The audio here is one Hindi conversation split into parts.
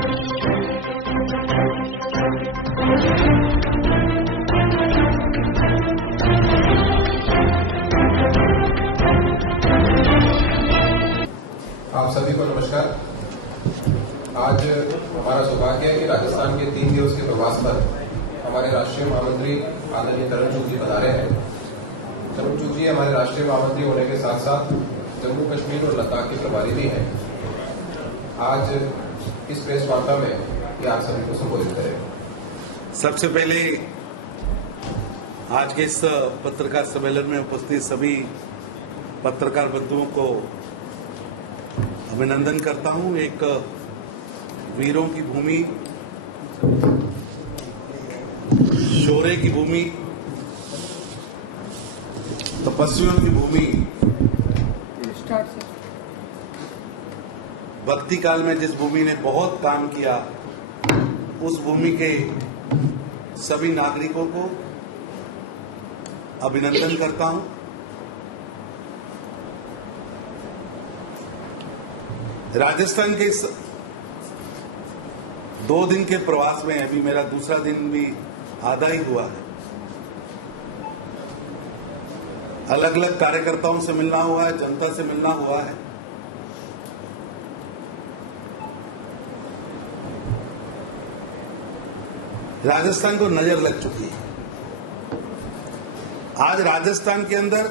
आप सभी को नमस्कार। आज हमारा सौभाग्य है कि राजस्थान के 3 दिवसीय प्रवास पर हमारे राष्ट्रीय महामंत्री आदरणीय तरुण चुग जी पधारे हैं। तरुण चुग जी हमारे राष्ट्रीय महामंत्री होने के साथ साथ जम्मू कश्मीर और लद्दाख के प्रभारी भी हैं। आज इस प्रेस वार्ता में ये आप सभी को संबोधित करें। सबसे पहले आज के इस पत्रकार सम्मेलन में उपस्थित सभी पत्रकार बंधुओं को अभिनंदन करता हूं। एक वीरों की भूमि, शौर्य की भूमि, तपस्वियों की भूमि, भक्ति काल में जिस भूमि ने बहुत काम किया, उस भूमि के सभी नागरिकों को अभिनंदन करता हूं। राजस्थान के इस 2 दिन के प्रवास में अभी मेरा दूसरा दिन भी आधा ही हुआ है। अलग अलग कार्यकर्ताओं से मिलना हुआ है, जनता से मिलना हुआ है। राजस्थान को नजर लग चुकी है। आज राजस्थान के अंदर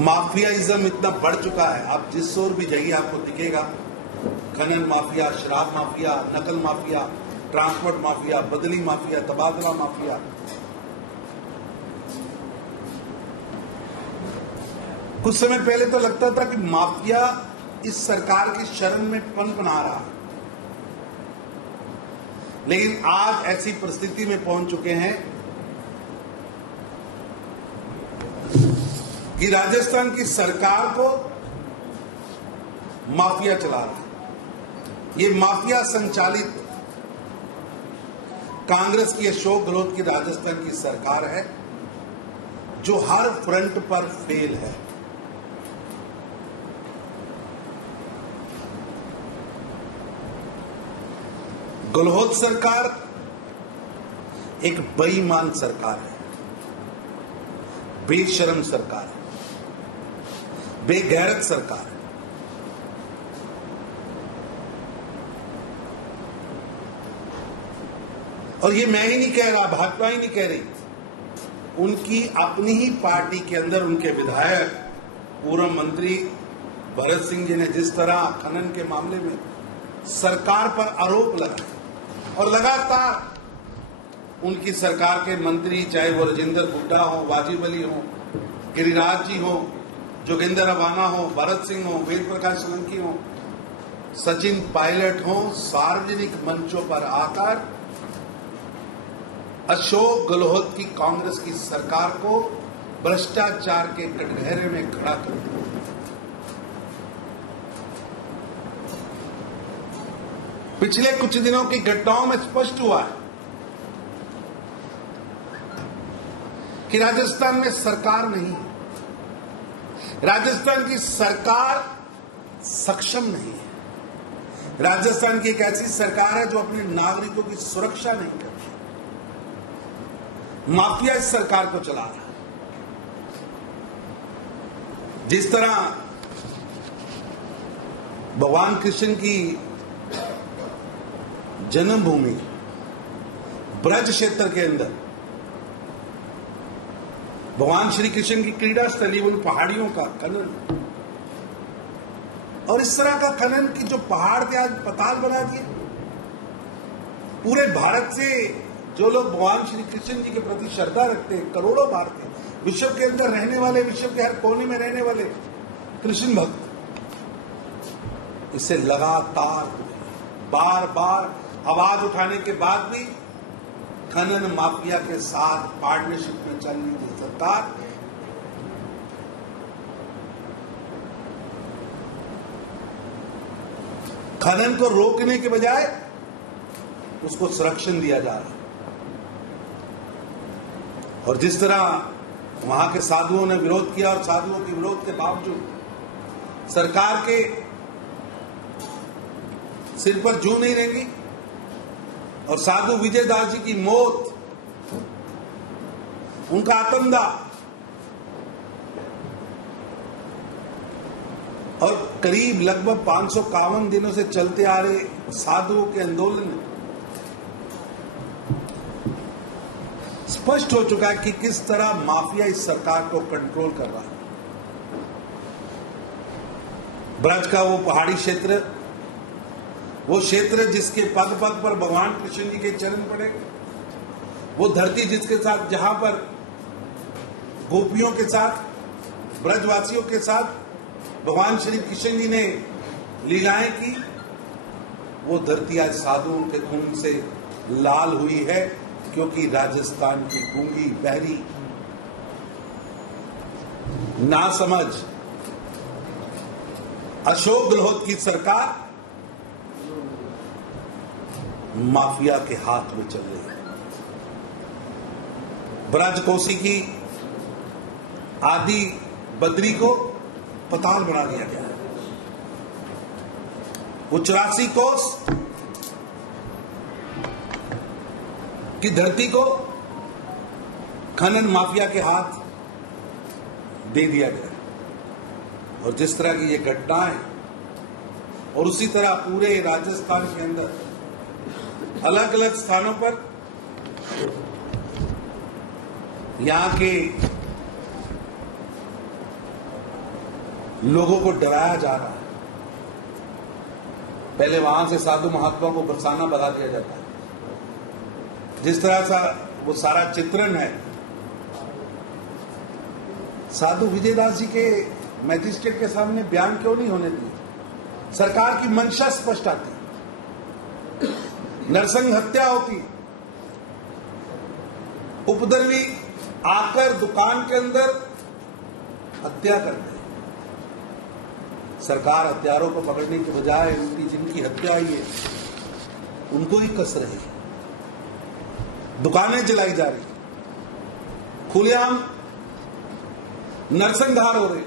माफियाइज्म इतना बढ़ चुका है, आप जिस ओर भी जाइए आपको दिखेगा खनन माफिया, शराब माफिया, नकल माफिया, ट्रांसपोर्ट माफिया, बदली माफिया, तबादला माफिया। कुछ समय पहले तो लगता था कि माफिया इस सरकार की शरण में पनपना रहा है, लेकिन आज ऐसी परिस्थिति में पहुंच चुके हैं कि राजस्थान की सरकार को माफिया चला रहा है। ये माफिया संचालित कांग्रेस की अशोक गहलोत की राजस्थान की सरकार है जो हर फ्रंट पर फेल है। गहलोत सरकार एक बेईमान सरकार है, बेशर्म सरकार है, बेगैरत सरकार है। और ये मैं ही नहीं कह रहा, भाजपा ही नहीं कह रही, उनकी अपनी ही पार्टी के अंदर उनके विधायक, पूर्व मंत्री भरत सिंह जी ने जिस तरह खनन के मामले में सरकार पर आरोप लगाए और लगातार उनकी सरकार के मंत्री, चाहे वो राजेंद्र हुड्डा हो, वाजिब अली हो, गिरिराज जी हो, जोगेंद्र रवाना हो, भरत सिंह हो, वेद प्रकाश सोलंकी हो, सचिन पायलट हो, सार्वजनिक मंचों पर आकर अशोक गहलोत की कांग्रेस की सरकार को भ्रष्टाचार के कटघरे में खड़ा कर दिया। पिछले कुछ दिनों की घटनाओं में स्पष्ट हुआ है कि राजस्थान में सरकार नहीं है, राजस्थान की सरकार सक्षम नहीं है, राजस्थान की एक ऐसी सरकार है जो अपने नागरिकों की सुरक्षा नहीं करती। माफिया इस सरकार को चला रहा है। जिस तरह भगवान कृष्ण की जन्मभूमि ब्रज क्षेत्र के अंदर भगवान श्री कृष्ण की क्रीड़ा स्थली, उन पहाड़ियों का खनन, और इस तरह का खनन की जो पहाड़ थे आज पताल बना दिए। पूरे भारत से जो लोग भगवान श्री कृष्ण जी के प्रति श्रद्धा रखते हैं, करोड़ों भारतीय, विश्व के अंदर रहने वाले, विश्व के हर कोने में रहने वाले कृष्ण भक्त, इससे लगातार बार बार आवाज उठाने के बाद भी खनन माफिया के साथ पार्टनरशिप में चल रही थी सरकार। खनन को रोकने के बजाय उसको संरक्षण दिया जा रहा है। और जिस तरह वहां के साधुओं ने विरोध किया और साधुओं के विरोध के बावजूद सरकार के सिर पर जू नहीं रहेंगी। और साधु विजय दास जी की मौत, उनका आत्मदाह और करीब लगभग 551 दिनों से चलते आ रहे साधुओं के आंदोलन स्पष्ट हो चुका है कि किस तरह माफिया इस सरकार को कंट्रोल कर रहा है। ब्रज का वो पहाड़ी क्षेत्र, वो क्षेत्र जिसके पद पद पर भगवान कृष्ण जी के चरण पड़े, वो धरती जिसके साथ, जहां पर गोपियों के साथ, ब्रजवासियों के साथ भगवान श्री कृष्ण जी ने लीलाएं की, वो धरती आज साधुओं के खून से लाल हुई है, क्योंकि राजस्थान की गूंगी बहरी नासमझ अशोक गहलोत की सरकार माफिया के हाथ में चल रही है। ब्रजकोशी की आदि बद्री को पताल बना दिया गया है। वो 84 कोस की धरती को खनन माफिया के हाथ दे दिया गया। और जिस तरह की ये घटनाएं, और उसी तरह पूरे राजस्थान के अंदर अलग अलग स्थानों पर यहां के लोगों को डराया जा रहा है। पहले वहां से साधु महात्मा को बरसाना बता दिया जाता है। जिस तरह सा वो सारा चित्रण है, साधु विजयदास जी के मैजिस्ट्रेट के सामने बयान क्यों नहीं होने दिए? सरकार की मंशा स्पष्ट आती, नरसंग हत्या होती, उपद्रवी आकर दुकान के अंदर हत्या करते। सरकार हत्यारों को पकड़ने के बजाय उनकी जिनकी हत्या हुई है उनको ही कस रही है। दुकानें जलाई जा रही, खुलेआम नरसंहार हो रहे।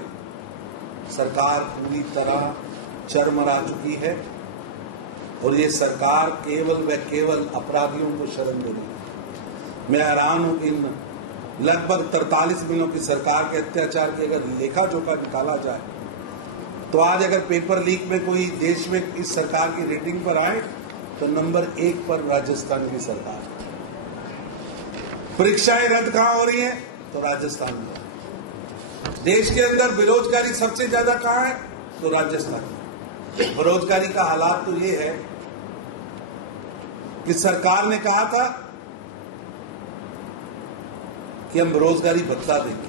सरकार पूरी तरह चरमरा चुकी है और ये सरकार केवल व केवल अपराधियों को शरण दे रही है। मैं हैरान हूं कि इन लगभग 43 दिनों की सरकार के अत्याचार की अगर लेखा जोखा निकाला जाए तो आज अगर पेपर लीक में कोई देश में इस सरकार की रेटिंग पर आए तो नंबर 1 पर राजस्थान की सरकार। परीक्षाएं रद्द कहां हो रही हैं? तो राजस्थान में। देश के अंदर बेरोजगारी सबसे ज्यादा कहां है? तो राजस्थान में। बेरोजगारी का हालात तो ये है कि सरकार ने कहा था कि हम बेरोजगारी भत्ता देंगे।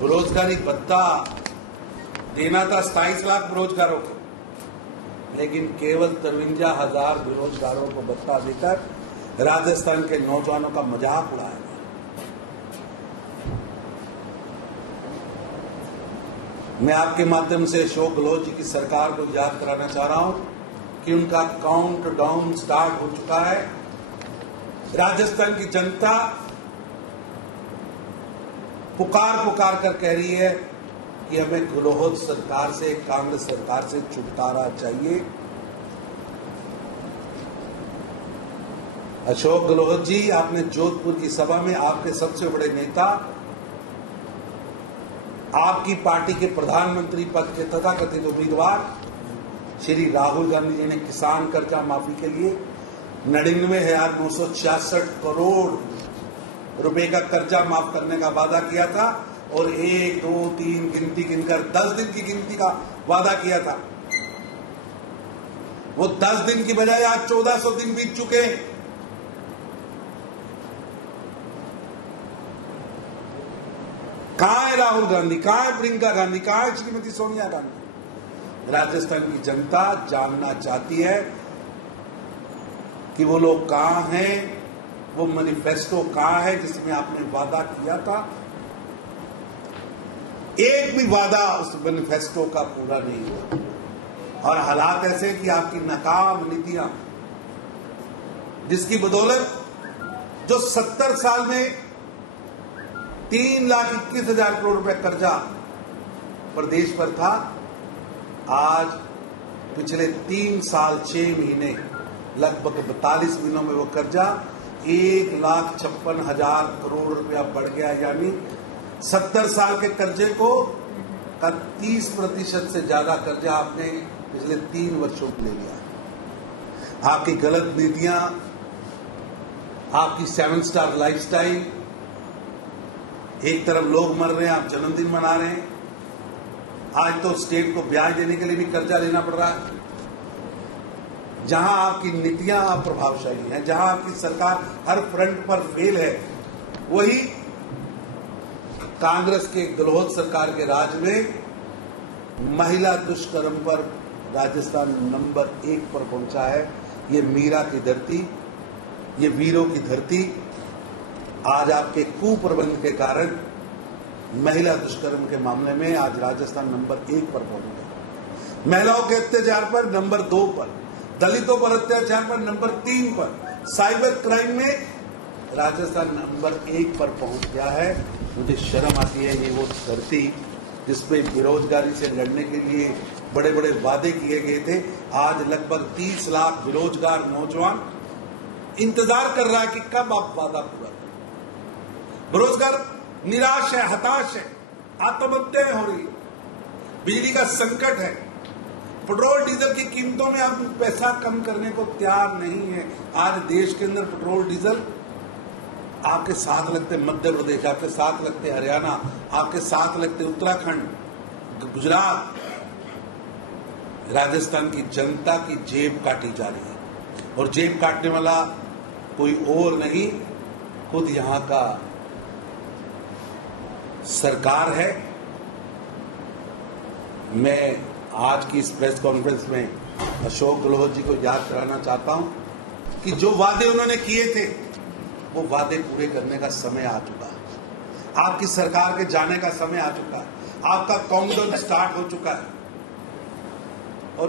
बेरोजगारी भत्ता देना था 27 लाख बेरोजगारों को, लेकिन केवल 53,000 बेरोजगारों को भत्ता देकर राजस्थान के नौजवानों का मजाक उड़ाया। मैं आपके माध्यम से अशोक गहलोत जी की सरकार को याद कराना चाह रहा हूं कि उनका काउंट डाउन स्टार्ट हो चुका है। राजस्थान की जनता पुकार पुकार कर कह रही है कि हमें गहलोत सरकार से, कांग्रेस सरकार से छुटकारा चाहिए। अशोक गहलोत जी, आपने जोधपुर की सभा में आपके सबसे बड़े नेता, आपकी पार्टी के प्रधानमंत्री पद के तथाकथित उम्मीदवार श्री राहुल गांधी जी ने किसान कर्जा माफी के लिए 99,966 करोड़ रुपए का कर्जा माफ करने का वादा किया था और 1, 2, 3 गिनती गिनकर 10 दिन की गिनती का वादा किया था। वो 10 दिन की बजाय आज 1400 दिन बीत चुके हैं। कहां है राहुल गांधी? कहां है प्रियंका गांधी? कहां है श्रीमती सोनिया गांधी? राजस्थान की जनता जानना चाहती है कि वो लोग कहां हैं, वो मैनिफेस्टो कहां है जिसमें आपने वादा किया था। एक भी वादा उस मैनिफेस्टो का पूरा नहीं हुआ और हालात ऐसे कि आपकी नाकाम नीतियां, जिसकी बदौलत जो 70 साल में 3,21,000 करोड़ रुपए कर्जा प्रदेश पर था, आज पिछले 3 साल 6 महीने लगभग 42 महीनों में वो कर्जा 1,56,000 करोड़ रुपया बढ़ गया, यानी 70 साल के कर्जे को 30% से ज्यादा कर्जा आपने पिछले 3 वर्षों में ले लिया। आपकी गलत नीतियां, आपकी 7 स्टार लाइफस्टाइल, एक तरफ लोग मर रहे हैं, आप जन्मदिन मना रहे हैं। आज तो स्टेट को ब्याज देने के लिए भी कर्जा लेना पड़ रहा है। जहां आपकी नीतियां अप्रभावशाली हैं, जहां आपकी सरकार हर फ्रंट पर फेल है, वही कांग्रेस के गहलोत सरकार के राज में महिला दुष्कर्म पर राजस्थान नंबर 1 पर पहुंचा है। ये मीरा की धरती, ये वीरों की धरती आज आपके कुप्रबंध के कारण महिला दुष्कर्म के मामले में आज राजस्थान नंबर 1 पर पहुंच गया। महिलाओं के अत्याचार पर नंबर 2 पर, दलितों पर अत्याचार पर नंबर 3 पर, साइबर क्राइम में राजस्थान नंबर 1 पर पहुंच गया है। मुझे शर्म आती है, ये वो धरती जिसपे बेरोजगारी से लड़ने के लिए बड़े बड़े वादे किए गए थे, आज लगभग 30 लाख बेरोजगार नौजवान इंतजार कर रहा है कि कब आप वादा पूरा करें। बेरोजगार निराश है, हताश है, आत्महत्याएं हो रही, बिजली का संकट है, पेट्रोल डीजल की कीमतों में आप पैसा कम करने को तैयार नहीं है। आज देश के अंदर पेट्रोल डीजल आपके साथ लगते मध्य प्रदेश, आपके साथ लगते हरियाणा, आपके साथ लगते उत्तराखंड, गुजरात, राजस्थान की जनता की जेब काटी जा रही है। और जेब काटने वाला कोई और नहीं, खुद यहां का सरकार है। मैं आज की इस प्रेस कॉन्फ्रेंस में अशोक गहलोत जी को याद कराना चाहता हूं कि जो वादे उन्होंने किए थे वो वादे पूरे करने का समय आ चुका है। आपकी सरकार के जाने का समय आ चुका है। आपका काउंटडाउन स्टार्ट हो चुका है और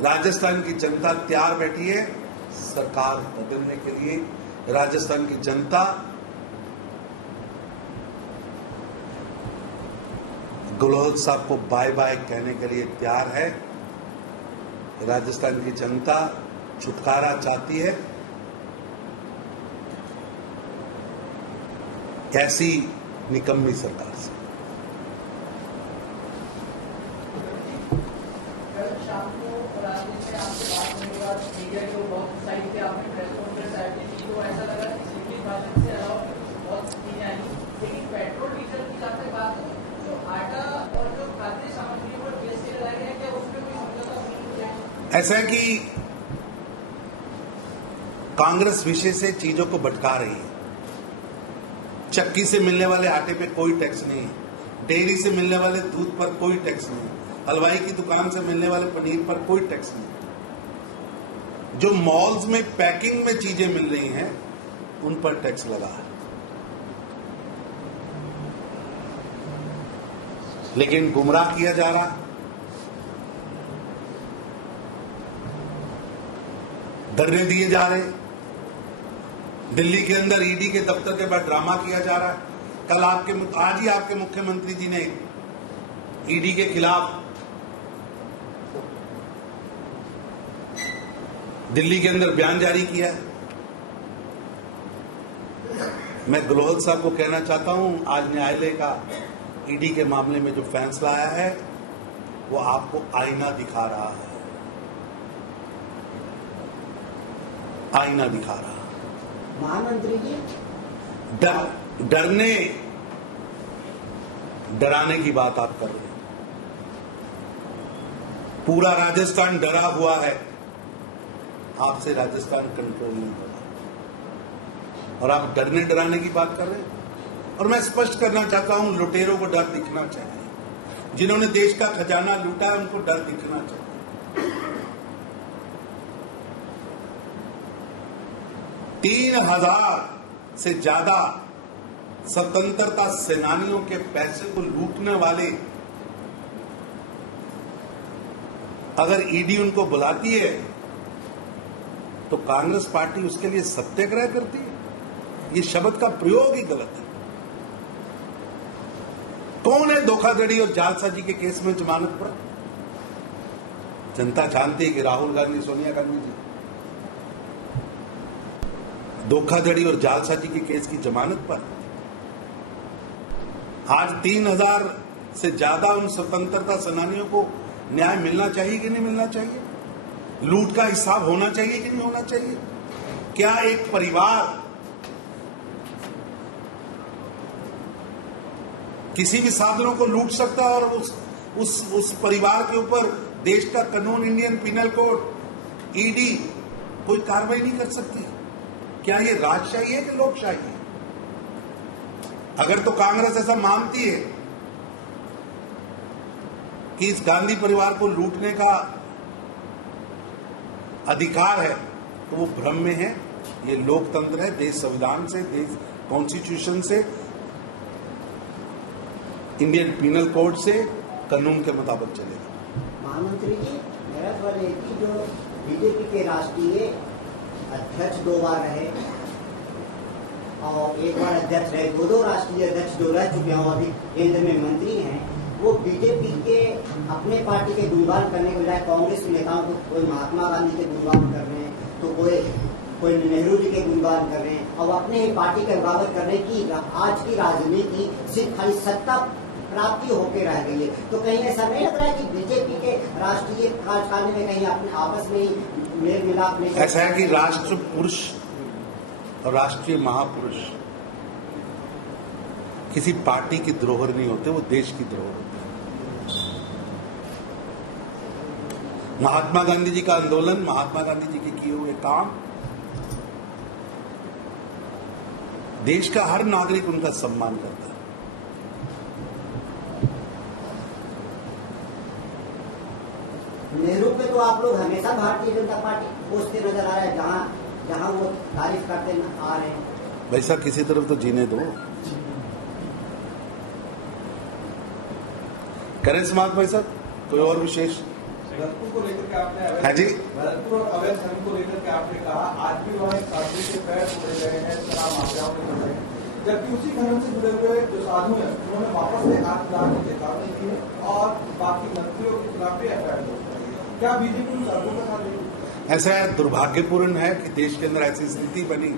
राजस्थान की जनता तैयार बैठी है सरकार बदलने के लिए। राजस्थान की जनता गहलोत साहब को बाय बाय कहने के लिए तैयार है। राजस्थान की जनता छुटकारा चाहती है ऐसी निकम्मी सरकार से। कल शाम को राजनीति से आपसे बात होने के बाद मीडिया के बहुत साइड पे आपने प्रेस कॉन्फ्रेंस आयोजित की, तो ऐसा लगा कि सिंपल भाषण से अलावा बहुत चीजें आई, लेकिन पेट्रोल डीजल की जहाँ तक बात है, जो आटा और जो खाद्य सामग्री पर जीएसटी लगाया गया, क्या उसमें कोई समझौता नहीं है? ऐसा है कि कांग्रेस विषय से चीजों को भटका रही है। चक्की से मिलने वाले आटे पे कोई टैक्स नहीं है, डेयरी से मिलने वाले दूध पर कोई टैक्स नहीं, हलवाई की दुकान से मिलने वाले पनीर पर कोई टैक्स नहीं। जो मॉल्स में पैकिंग में चीजें मिल रही हैं उन पर टैक्स लगा है। लेकिन गुमराह किया जा रहा, धरने दिए जा रहे, दिल्ली के अंदर ईडी के दफ्तर के बाद ड्रामा किया जा रहा है। कल आज ही आपके मुख्यमंत्री जी ने ईडी के खिलाफ दिल्ली के अंदर बयान जारी किया है। मैं गहलोत साहब को कहना चाहता हूं, आज न्यायालय का ईडी के मामले में जो फैसला आया है वो आपको आईना दिखा रहा है, आईना दिखा रहा है। महामंत्री जी डराने की बात आप कर रहे हैं। पूरा राजस्थान डरा हुआ है, आपसे राजस्थान कंट्रोल नहीं हो रहा और आप डरने डराने की बात कर रहे हैं। और मैं स्पष्ट करना चाहता हूं, लुटेरों को डर दिखना चाहिए। जिन्होंने देश का खजाना लूटा है उनको डर दिखना चाहिए। 3,000 से ज्यादा स्वतंत्रता सेनानियों के पैसे को लूटने वाले अगर ईडी उनको बुलाती है तो कांग्रेस पार्टी उसके लिए सत्याग्रह करती है। ये शब्द का प्रयोग ही गलत है। कौन है धोखाधड़ी और जालसाजी के केस में जमानत पर? जनता जानती है कि राहुल गांधी, सोनिया गांधी जी धोखाधड़ी और जालसाजी के केस की जमानत पर आज 3000 से ज्यादा उन स्वतंत्रता सेनानियों को न्याय मिलना चाहिए कि नहीं मिलना चाहिए? लूट का हिसाब होना चाहिए कि नहीं होना चाहिए? क्या एक परिवार किसी भी साधनों को लूट सकता है और उस परिवार के ऊपर देश का कानून, इंडियन पिनल कोड, ईडी कोई कार्रवाई नहीं कर सकती? क्या ये राजशाही है कि लोकशाही है? अगर तो कांग्रेस ऐसा मानती है कि इस गांधी परिवार को लूटने का अधिकार है तो वो भ्रम में है। ये लोकतंत्र है, देश संविधान से, देश कॉन्स्टिट्यूशन से, इंडियन पिनल कोड से, कानून के मुताबिक चलेगा। महामंत्री जी, मेरा सवाल है कि जो बीजेपी के राष्ट्रीय अध्यक्ष 2 बार रहे और 1 बार अध्यक्ष रहे, 2 राष्ट्रीय अध्यक्ष जो रह चुके हैं, अभी केंद्र में मंत्री हैं, वो बीजेपी के अपने पार्टी के गुणगान करने के बजाय कांग्रेस के नेताओं को, कोई महात्मा गांधी के गुणगान कर रहे हैं तो कोई नेहरू जी के गुणगान कर रहे हैं और अपने ही पार्टी का बगावत कर रहे हैं कि आज की राजनीति सिर्फ खाली सत्ता प्राप्ति होकर रह गई है। तो कहीं ऐसा नहीं लग रहा है कि बीजेपी के राष्ट्रीय कार्यकारिणी में कहीं अपने आपस में ही मेल मिलाप नहीं? ऐसा है कि राष्ट्र पुरुष और राष्ट्रीय महापुरुष किसी पार्टी की धरोहर नहीं होते, वो देश की धरोहर होते हैं। महात्मा गांधी जी का आंदोलन, महात्मा गांधी जी के किए हुए काम, देश का हर नागरिक उनका सम्मान करता है। नेहरू पे तो आप लोग हमेशा भारतीय जनता पार्टी पूछते नजर आ रहे हैं, जहां वो तारीफ करते आ रहे हैं। वैसा किसी तरफ तो जीने दो। करें समाज भाई साहब, कोई और विशेष? भरतपुर को लेकर के आपने, हाँ जी, भरतपुर और अवैध खनन को लेकर के आपने कहा आज भी वहाँ साधु के पैर तोड़े गए हैं, शराब माफियाओं के तोड़े हैं, जबकि उसी खनन से जुड़े हुए जो साधु हैं उन्होंने वापस से आत्मदान की चेतावनी की है और बाकी मंत्रियों के खिलाफ भी एफआईआर दर्ज की है। क्या बीजेपी उन साधुओं का साथ देगी? ऐसा है, दुर्भाग्यपूर्ण है कि देश के अंदर ऐसी स्थिति बनी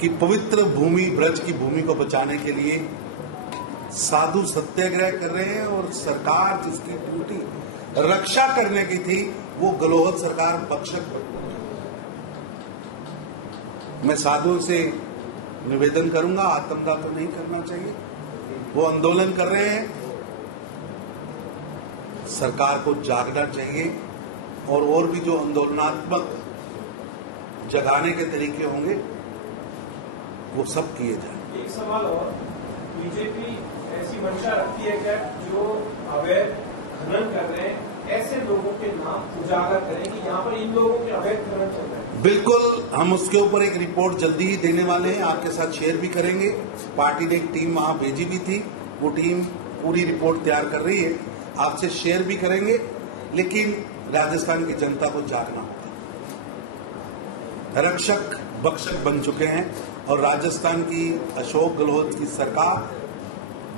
कि पवित्र भूमि, ब्रज की भूमि को बचाने के लिए साधु सत्याग्रह कर रहे हैं और सरकार जिसकी ड्यूटी रक्षा करने की थी वो गलोहत सरकार बख्शक बन गई। मैं साधुओं से निवेदन करूंगा, आत्मदाह तो नहीं करना चाहिए। वो आंदोलन कर रहे हैं, सरकार को जागना चाहिए और भी जो आंदोलनात्मक जगाने के तरीके होंगे वो सब किए जाए। एक सवाल और, बीजेपी ऐसी मंशा रखती है क्या जो अवैध खनन कर रहे हैं ऐसे लोगों के नाम उजागर करें कि यहाँ पर इन लोगों के अवैध खनन चल रहे हैं? बिल्कुल, हम उसके ऊपर एक रिपोर्ट जल्दी ही देने वाले हैं, आपके साथ शेयर भी करेंगे। पार्टी ने एक टीम वहां भेजी भी थी, वो टीम पूरी रिपोर्ट तैयार कर रही है, आपसे शेयर भी करेंगे। लेकिन राजस्थान की जनता को जागना होगा। रक्षक बख्शक बन चुके हैं और राजस्थान की अशोक गहलोत की सरकार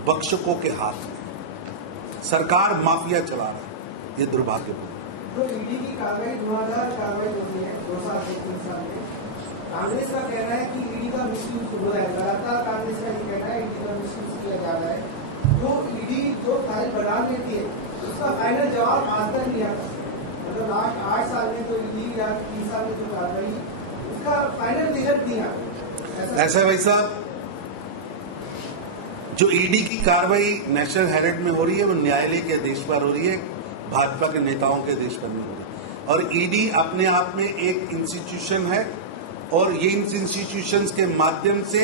बख्शकों के हाथ में, सरकार माफिया चला रहा है। ये दुर्भाग्यपूर्ण। तो ईडी की कार्रवाई 2000 कार्रवाई होती है 2 साल से 3 साल में, कांग्रेस का कहना है कि ईडी का मिसयूज हो रहा है, लगातार कांग्रेस का ये कहना है ईडी का मिसयूज किया जा रहा है। जो ईडी जो फाइल बना लेती है उसका फाइनल जवाब आज तक नहीं आता, मतलब लास्ट 8 साल में जो ईडी या 3 साल में जो कार्रवाई उसका फाइनल रिजल्ट नहीं आता। ऐसा भाई साहब, जो ईडी की कार्रवाई नेशनल हेराल्ड में हो रही है वो न्यायालय के आदेश पर हो रही है, भाजपा के नेताओं के आदेश पर नहीं हो रही है। और ईडी अपने आप में एक इंस्टीट्यूशन है और ये इंस्टीट्यूशंस के माध्यम से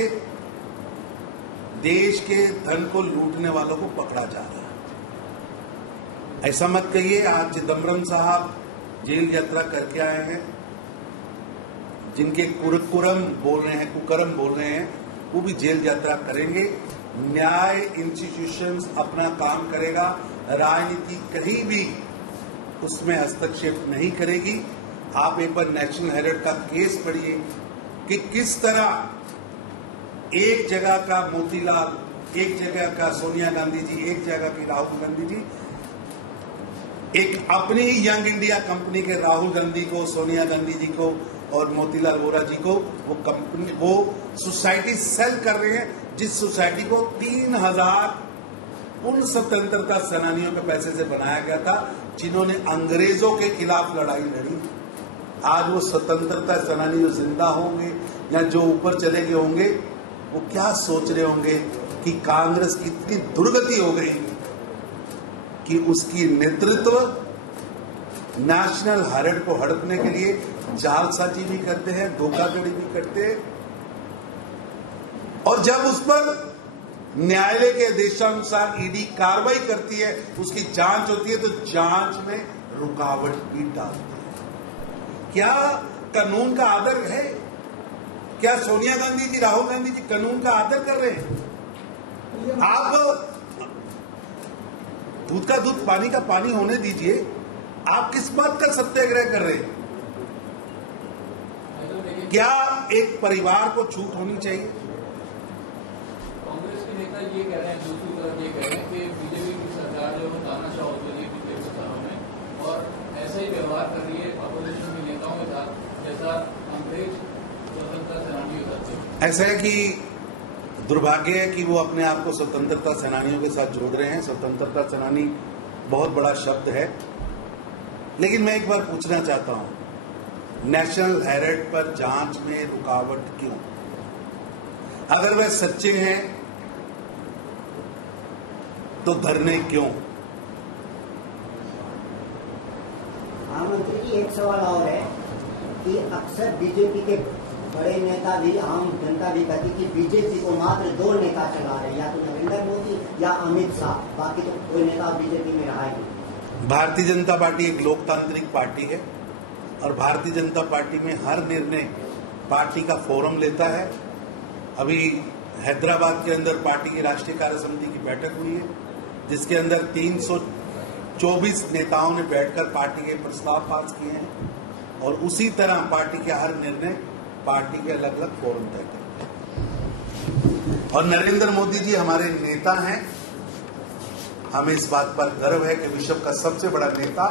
देश के धन को लूटने वालों को पकड़ा जा रहा है। ऐसा मत कहिए, आज चिदम्बरम साहब जेल यात्रा करके आए हैं, जिनके कुकर्म बोल रहे हैं वो भी जेल यात्रा करेंगे। न्याय इंस्टीट्यूशंस अपना काम करेगा, राजनीति कहीं भी उसमें हस्तक्षेप नहीं करेगी। आप एक बार नेशनल हेराल्ड का केस पढ़िए कि किस तरह एक जगह का मोतीलाल, एक जगह का सोनिया गांधी जी, एक जगह की राहुल गांधी जी एक अपनी ही यंग इंडिया कंपनी के राहुल गांधी को, सोनिया गांधी जी को और मोतीलाल वोरा जी को वो सोसाइटी सेल कर रहे हैं, जिस सोसाइटी को 3000 उन स्वतंत्रता सेनानियों के पैसे से बनाया गया था जिन्होंने अंग्रेजों के खिलाफ लड़ाई लड़ी। आज वो स्वतंत्रता सेनानी जो जिंदा होंगे या जो ऊपर चले गए होंगे, वो क्या सोच रहे होंगे कि कांग्रेस की इतनी दुर्गति हो गई कि उसकी नेतृत्व नेशनल हेराल्ड को हड़पने के लिए जालसाजी भी करते हैं, धोखाधड़ी भी करते हैं, और जब उस पर न्यायालय के आदेशानुसार ईडी कार्रवाई करती है, उसकी जांच होती है, तो जांच में रुकावट भी डालती है। क्या कानून का आदर है? क्या सोनिया गांधी जी, राहुल गांधी जी कानून का आदर कर रहे हैं? आप दूध का दूध, पानी का पानी होने दीजिए। आप किस बात का सत्याग्रह कर रहे हैं? क्या एक परिवार को छूट होनी चाहिए? कांग्रेस के नेता ये कह रहे हैं, दूसरी तरफ ये कह रहे हैं कि बीजेपी की सरकार जो है तानाशाह होती रही है पिछले कुछ सालों में और ऐसा ही व्यवहार कर रही है अपोजिशन के नेताओं के साथ जैसा अंग्रेज स्वतंत्रता सेनानी हो जाते हैं। ऐसा है कि दुर्भाग्य है कि वो अपने आप को स्वतंत्रता सेनानियों के साथ जोड़ रहे हैं। स्वतंत्रता सेनानी बहुत बड़ा शब्द है, लेकिन मैं एक बार पूछना चाहता हूं, नेशनल हेराल्ड पर जांच में रुकावट क्यों? अगर वह सच्चे हैं तो धरने क्यों? प्रधानमंत्री जी, एक सवाल और है कि अक्सर बीजेपी के बड़े नेता भी, आम जनता भी कहती कि बीजेपी को मात्र 2 नेता चला रहे हैं, या तो नरेंद्र मोदी या अमित शाह, बाकी तो कोई नेता बीजेपी में रहा ही नहीं। भारतीय जनता पार्टी एक लोकतांत्रिक पार्टी है और भारतीय जनता पार्टी में हर निर्णय पार्टी का फोरम लेता है। अभी हैदराबाद के अंदर पार्टी की राष्ट्रीय कार्य समिति की बैठक हुई है, जिसके अंदर 324 नेताओं ने बैठकर पार्टी के प्रस्ताव पास किए हैं और उसी तरह पार्टी के हर निर्णय पार्टी के अलग अलग फोरम तय करते हैं। और नरेंद्र मोदी जी हमारे नेता हैं। हमें इस बात पर गर्व है कि विश्व का सबसे बड़ा नेता,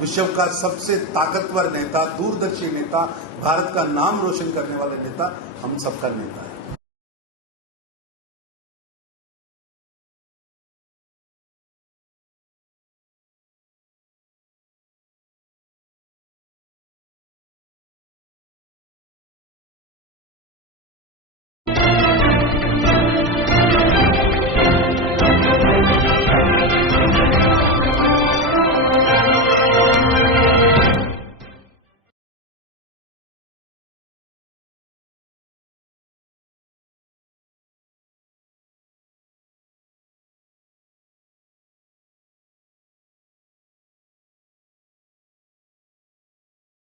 विश्व का सबसे ताकतवर नेता, दूरदर्शी नेता, भारत का नाम रोशन करने वाले नेता हम सबका नेता है।